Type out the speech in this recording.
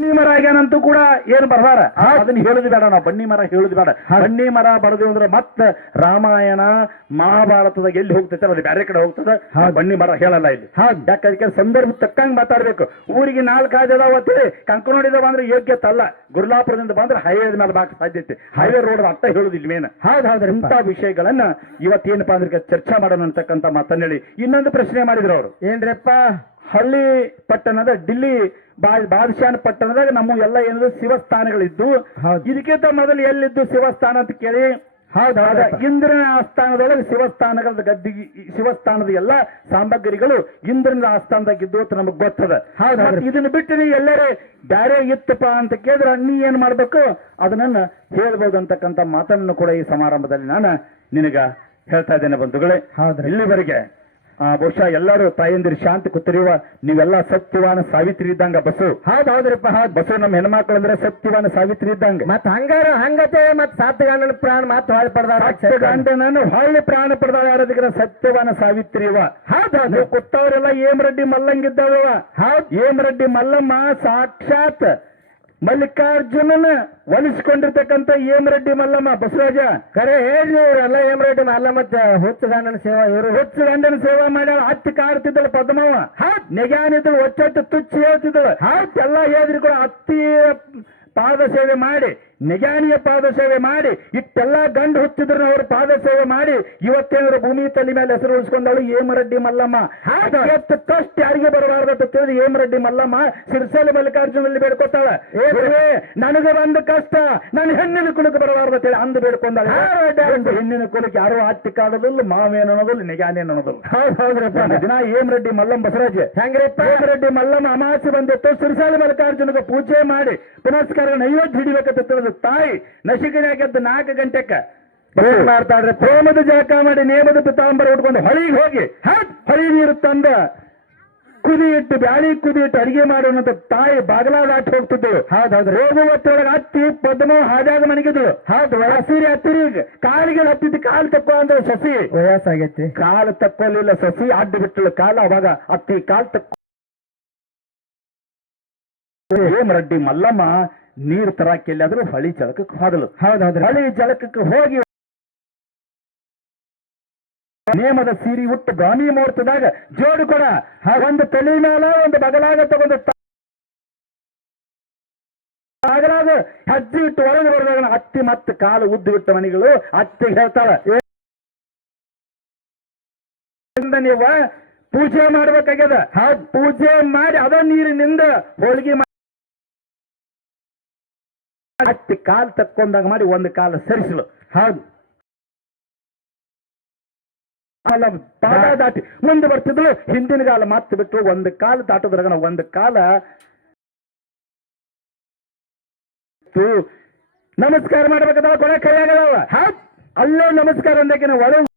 ಬನ್ನಿ ಮರ ಆಗ್ಯಾನಂತೂ ಕೂಡ ಏನ್ ಬರ್ದಾರ ಅದನ್ನ ಹೇಳುದು ಬೇಡ. ನಾವು ಬನ್ನಿ ಮರ ಹೇಳುದು ಬೇಡ. ಬನ್ನಿ ಮರ ಬರದು ಅಂದ್ರೆ ಮತ್ತ ರಾಮಾಯಣ ಮಹಾಭಾರತದಾಗ ಎಲ್ಲಿ ಹೋಗ್ತೈತೆ ಅದು ಬೇರೆ ಕಡೆ ಹೋಗ್ತದ. ಬನ್ನಿ ಮರ ಹೇಳಲ್ಲ ಇಲ್ಲಿ. ಯಾಕಂದ್ರೆ ಸಂದರ್ಭ ತಕ್ಕಂಗ್ ಮಾತಾಡ್ಬೇಕು. ಊರಿಗೆ 4 ಅದಾವತ್ತೆ ಕಂಕನೋಡಿದ ಬಂದ್ರೆ ಯೋಗ್ಯತೆ ಅಲ್ಲ. ಗುರ್ಲಾಪುರದಿಂದ ಬಂದ್ರೆ ಹೈವೇ ಮೇಲೆ ಬಾಕ್ ಸಾಧ್ಯತೆ. ಹೈವೇ ರೋಡ್ ಅರ್ಥ ಹೇಳುದಿಲ್ಲ ಮೇನ್. ಹೌದ್ರಿ ಇಂಥ ವಿಷಯಗಳನ್ನ ಇವತ್ತೇನಪ್ಪಾ ಅಂದ್ರೆ ಚರ್ಚೆ ಮಾಡೋಣ ಅಂತಕ್ಕಂಥ ಮಾತನ್ನ ಹೇಳಿ ಇನ್ನೊಂದು ಪ್ರಶ್ನೆ ಮಾಡಿದ್ರು ಅವರು. ಏನ್ರಪ್ಪ, ಹಳ್ಳಿ ಪಟ್ಟಣದ ಡಿಲ್ಲಿ ಬಾದಶಾನ್ ಪಟ್ಟಣದಾಗ ನಮ್ಮ ಎಲ್ಲ ಏನಿದ್ರು ಶಿವಸ್ಥಾನಗಳಿದ್ದು, ಇದಕ್ಕಿಂತ ಮೊದಲು ಎಲ್ಲಿದ್ದು ಶಿವಸ್ಥಾನ ಅಂತ ಕೇಳಿ, ಹೌದೌದ ಇಂದ್ರನ ಆಸ್ಥಾನದೊಳಗೆ ಶಿವಸ್ಥಾನಗಳ ಗದ್ದಿಗೆ ಶಿವಸ್ಥಾನದ ಎಲ್ಲ ಸಾಮಗ್ರಿಗಳು ಇಂದ್ರನ ಆಸ್ಥಾನದಾಗಿದ್ದು ಅಂತ ನಮಗ್ ಗೊತ್ತದ. ಹೌದು, ಇದನ್ನ ಬಿಟ್ಟು ನೀ ಎಲ್ಲರೇ ಬ್ಯಾರೆ ಇತ್ತಪ್ಪ ಅಂತ ಕೇಳಿದ್ರೆ ನೀ ಏನ್ ಮಾಡ್ಬೇಕು ಅದನ್ನ ಹೇಳ್ಬೋದು ಅಂತಕ್ಕಂಥ ಮಾತನ್ನು ಕೂಡ ಈ ಸಮಾರಂಭದಲ್ಲಿ ನಾನು ನಿನಗ ಹೇಳ್ತಾ ಇದ್ದೇನೆ ಬಂಧುಗಳೇ. ಇಲ್ಲಿವರೆಗೆ ಬಹುಶಃ ಎಲ್ಲರೂ ತಾಯಂದಿರು ಶಾಂತಿ ಕೂತಿರುವ ನೀವೆಲ್ಲ ಸತ್ಯವಾನ ಸಾವಿತ್ರಿ ಇದ್ದಂಗ ಬಸ್ಸು. ಹೌದ್ರಿಪ್ಪ, ಬಸ್ಸು ನಮ್ಮ ಹೆಣ್ಮಕ್ಳು ಅಂದ್ರೆ ಸತ್ಯವಾನ ಸಾವಿತ್ರಿ ಇದ್ದಂಗ. ಮತ್ ಹಂಗತೆ ಮತ್ 7 ಗಂಡನ ಪ್ರಾಣ ಮತ್ ಹೊಳ್ಳಿ ಪಡ್ದಾಳ. 7 ಗಂಡನನ್ನು ಹೊಳ್ಳಿ ಪ್ರಾಣ ಪಡ್ದಾಳ ಯಾರದಿಗ್ರ ಸತ್ಯವಾನ ಸಾವಿತ್ರಿ ಇವ. ಹೌದು, ಕೂತವ್ರೆಲ್ಲ ಏಮರೆಡ್ಡಿ ಮಲ್ಲಂಗಿದ್ದಾವ. ಹೌದ್, ಏಮರೆಡ್ಡಿ ಮಲ್ಲಮ್ಮ ಸಾಕ್ಷಾತ್ ಮಲ್ಲಿಕಾರ್ಜುನನ ಒಲಿಸಿಕೊಂಡಿರ್ತಕ್ಕಂಥ ಏಮರೆಡ್ಡಿ ಮಲ್ಲಮ್ಮ ಬಸವರಾಜ. ಕರೆ ಹೇಳಿ ಇವರೆಲ್ಲ ಏಮರೆಡ್ಡಿ ಮಲ್ಲಮ್ಮ ಹುಚ್ಚ ಗಂಡನ ಸೇವಾ, ಇವರು ಹುಚ್ಚ ಗಂಡನ ಸೇವಾ ಮಾಡ್ಯಾರ. ಹತ್ತಿ ಕಾಡ್ತಿದ್ದಳು ಪದ್ಮವ್ವ. ನೆಗಾನಿದ್ದಳು, ಒಚ್ಚೊಟ್ಟು ತುಚ್ಚ ಹೇಳ್ತಿದ್ದಳು. ಎಲ್ಲ ಹೇಳಿದ್ರು ಕೂಡ ಹತ್ತಿ ಪಾದ ಸೇವೆ ಮಾಡಿ, ನೆಗಾನಿಯ ಪಾದ ಸೇವೆ ಮಾಡಿ, ಇಟ್ಟೆಲ್ಲ ಗಂಡು ಹುಚ್ಚಿದ್ರು ಅವ್ರ ಪಾದ ಸೇವೆ ಮಾಡಿ ಇವತ್ತೇನಾದ್ರು ಭೂಮಿ ತಲೆ ಮೇಲೆ ಹೆಸರು ಉಳಿಸ್ಕೊಂಡವಳು ಏಮರೆಡ್ಡಿ ಮಲ್ಲಮ್ಮ. ಇವತ್ತು ಕಷ್ಟ ಯಾರಿಗೆ ಬರಬಾರ್ದು ತಿಳಿದು ಏಮರೆಡ್ಡಿ ಮಲ್ಲಮ್ಮ ಸಿರ್ಸಲಿ ಮಲ್ಲಿಕಾರ್ಜುನಲ್ಲಿ ಬೇಡ್ಕೊತಾಳ. ನನಗೆ ಬಂದ ಕಷ್ಟ ನನ್ನ ಹೆಣ್ಣಿನ ಕುಲಕ್ಕೆ ಬರಬಾರ್ದು ಅಂತೇಳಿ ಅಂದು ಬೇಡ್ಕೊಂಡಾಳ. ಹೆಣ್ಣಿನ ಕುಲಕ್ಕೆ ಯಾರು ಹತ್ತಿ ಕಾಡೋದಿಲ್ಲ, ಮಾವೇನು ಅನ್ನೋದಿಲ್ಲ, ನೆಗಾನಿ ಅನ್ನೋದಿಲ್ಲ. ಹೌದ್ರಪ್ಪ, ದಿನ ಏಮರೆಡ್ಡಿ ಮಲ್ಲಮ್ಮ ಬಸವರಾಜ್ ಹೆಂಗ್ರಪ್ಪ. ಏಮರೆಡ್ಡಿ ಮಲ್ಲಮ್ಮ ಅಮಾಸೆ ಬಂದಿತ್ತು, ಸಿರ್ಸಾಲಿ ಮಲ್ಲಿಕಾರ್ಜುನಿಗೆ ಪೂಜೆ ಮಾಡಿ ಪುನಸ್ಕಾರ ನೈವೇದ್ಯ ಹಿಡಿಬೇಕಂತ ತಿಳಿದು ತಾಯಿ ನಶಿಕನಾಗದ್ದು 4 ಗಂಟೆಕ್ಕ ಮಾಡ್ತಾಡ್ರೆ ಪ್ರೇಮದ ಜಳಕ ಮಾಡಿ ನೇಮದ ಪಿತಾಂಬರ ಉಟ್ಕೊಂಡು ಹೊಳಿಗೆ ಹೋಗಿ ಹೊಳಿ ನೀರು ತಂದ ಕುದಿ ಇಟ್ಟು ಬ್ಯಾಳಿ ಕುದಿ ಇಟ್ಟು ಅಡಿಗೆ ಮಾಡೋಣಂತ ತಾಯಿ ಬಾಗಲ ದಾಟಿ ಹೋಗ್ತಿದ್ದಳು. ಹೌದು, ರೋಗವತ್ತೊಳಗೆ ಹತ್ತಿ ಪದ್ಮ ಹಾಜಾಗ ಮನೆಗಿದ್ದಳು. ಹೌದು, ಹಸಿರಿ ಹತ್ತಿರಿ ಕಾಲಿಗೆ ಹತ್ತಿದ್ದು ಕಾಲು ತಕ್ಕೋ ಅಂದ್ರೆ ಸಸಿ ವಯಸ್ಸಾಗೈತಿ. ಕಾಲು ತಕ್ಕೋಲಿಲ್ಲ, ಸಸಿ ಅಡ್ಡು ಬಿಟ್ಟಳು ಕಾಲ. ಅವಾಗ ಹತ್ತಿ ಕಾಲು ತಕ್ಕೋ ಏಮರೆಡ್ಡಿ ಮಲ್ಲಮ್ಮ ನೀರು ತರಾಕ ಎಲ್ಲಾದ್ರೂ ಹೊಳಿ ಜಳಕಕ್ಕೆ ಹೋದಳು. ಹೌದೌದು, ಹೊಳಿ ಜಳಕಕ್ಕೆ ಹೋಗಿ ನೇಮದ ಸೀರೆ ಉಟ್ಟು ಗಾಮಿ ಮುಹೂರ್ತದಾಗ ಜೋಡು ಕೂಡ ಒಂದು ತಲೆ ಮೇಲೆ ಒಂದು ಬಗಲಾಗ ತಗೊಂಡು ಬಗಲಾಗ ಹೆಜ್ಜೆ ಇಟ್ಟು ಒಳಗೆ ಬರೆದಾಗ ಅತ್ತಿ ಮತ್ತೆ ಕಾಲು ಉದ್ದು ಬಿಟ್ಟ ಮನೆಗಳು ಅತ್ತಿಗೆ ಹೇಳ್ತಾಳೆ, ನೀವು ಪೂಜೆ ಮಾಡ್ಬೇಕಾಗ್ಯದ. ಪೂಜೆ ಮಾಡಿ ಅದ ನೀರಿನಿಂದ ಹೋಳಿಗೆ ಹತ್ತಿ ಕಾಲು ತಕ್ಕೊಂಡಾಗ ಮಾಡಿ ಒಂದು ಕಾಲ ಸರಿಸಲು. ಹೌದು, ಪಾದ ದಾಟಿ ಮುಂದೆ ಬರ್ತಿದ್ಳು. ಹಿಂದಿನ ಕಾಲ ಮಾತು ಬಿಟ್ಟು ಒಂದು ಕಾಲು ದಾಟೋದ್ರಾಗ ಒಂದು ಕಾಲ ನಮಸ್ಕಾರ ಮಾಡ್ಬೇಕಾದ ಕೊನೆ ಕೈ ಆಗದವ. ಅಲ್ಲೇ ನಮಸ್ಕಾರ ಅಂದಕ್ಕೆ ಒಳಗೆ